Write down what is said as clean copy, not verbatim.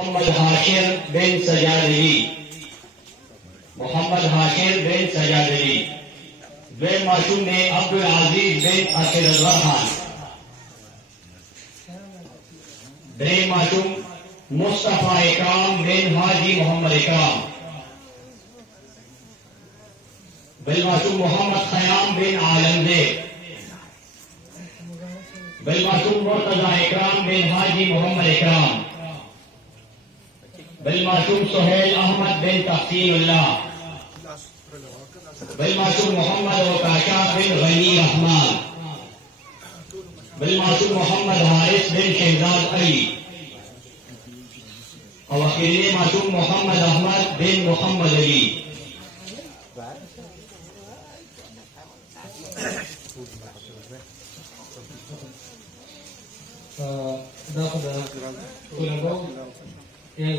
मोहम्मद हाशिर बिन सजाद अली, मोहम्मद हाशिर बिन सजाद अली। वे मासूम ने अब्दुल अजीज बिन अशर रहमान। बे मासूम मुस्तफा इकराम बिन हाजी मोहम्मद इकराम। बिल मासूम मोहम्मद खयाम बिन आलमजेद। बिल मासूम मुर्तजा इकराम बिन हाजी मोहम्मद इकराम। बिल मासूम सुहेल अहमद बिन तफसीलुल्लाह। बिल मासूम मोहम्मद ओकाशा बिन गनी रहमान। बिल मासूम मोहम्मद हारिस बिन शहजाद अली। और अकेले मासूम मोहम्मद अहमद बिन मोहम्मद अली। داخل